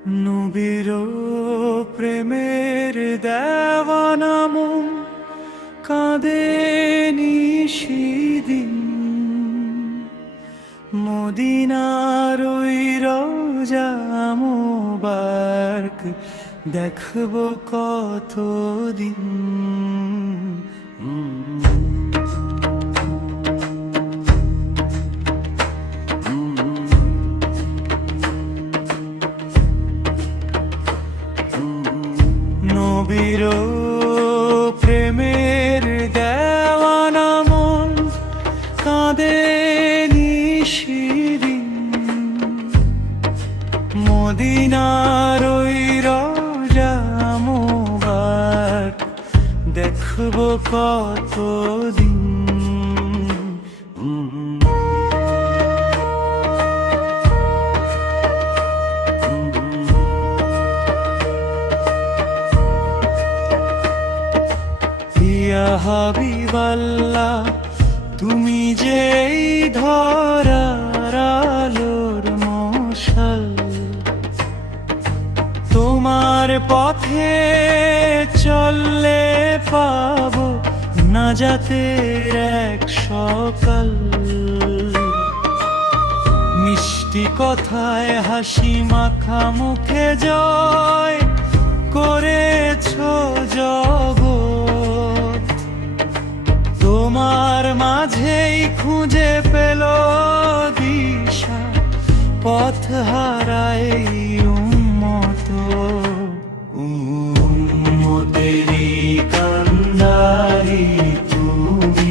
নবীর প্রেমের দেওয়ানা মন কাঁদে নিশিদিন, মদিনার ওই রওজা মোবারক দেখব কতদিন। নবীর প্রেমের দেওয়ানা মন কাঁদে নিশিদিন, মদিনার ওই রওজা মোবারক দেখব কতদিন। ইয়া হাবিবাল্লাহ, তুমি যেই ধরার আলোর মশাল, তোমার পথে চললে পাবো নাজাতের এক সকাল। মিষ্টি কথায় হাসি মাখা মুখে জয় করেছো জগৎ, তোমার মাঝেই খুঁজে পেল দিশা পথ হারায় উম্মত। উম্মতেরি কান্ডারি তুমি,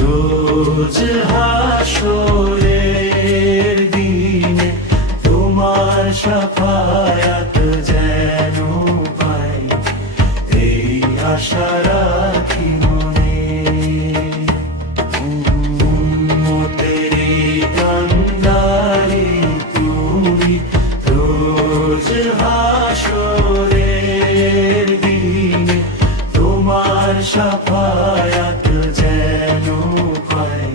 রোজ হাসরের দিনে তোমার শাফায়াত যেন পাই, এই আশা রাখি মনে। উম্মতেরি কান্ডারি তুমি, রোজ হাসরের দিনে তোমার শাফায়াত যেন পাই,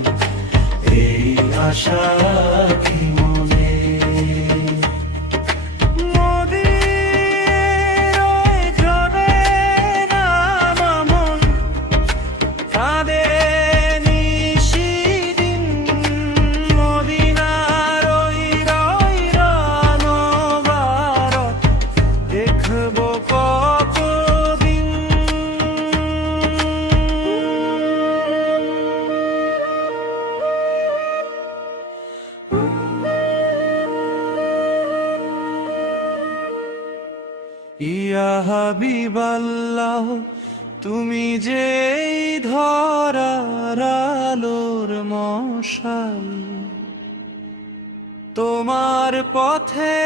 এই আশা রাখি মনে। ইয়া হাবিবাল্লাহ, তুমি যেই ধরার আলোর মশাল, তোমার পথে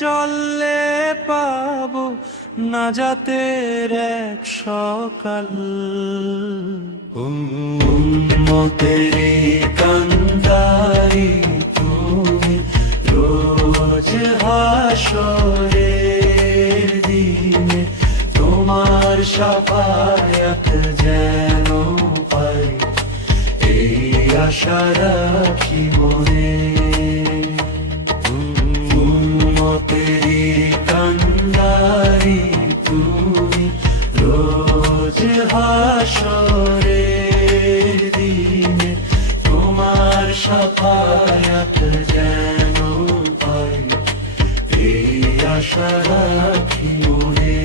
চললে পাবো নাজাতের এক সকাল। উম্মতেরি কান্ডারি তুমি, রোজ হাসরের দিনে তোমার শাফায়াত যেন পাই, এই আশা রাখি মনে। উম্মতেরি কান্ডারি তুমি, রোজ হাসরের দিনে তোমার শাফায়াত যেন পাই, এই আশা রাখি মনে।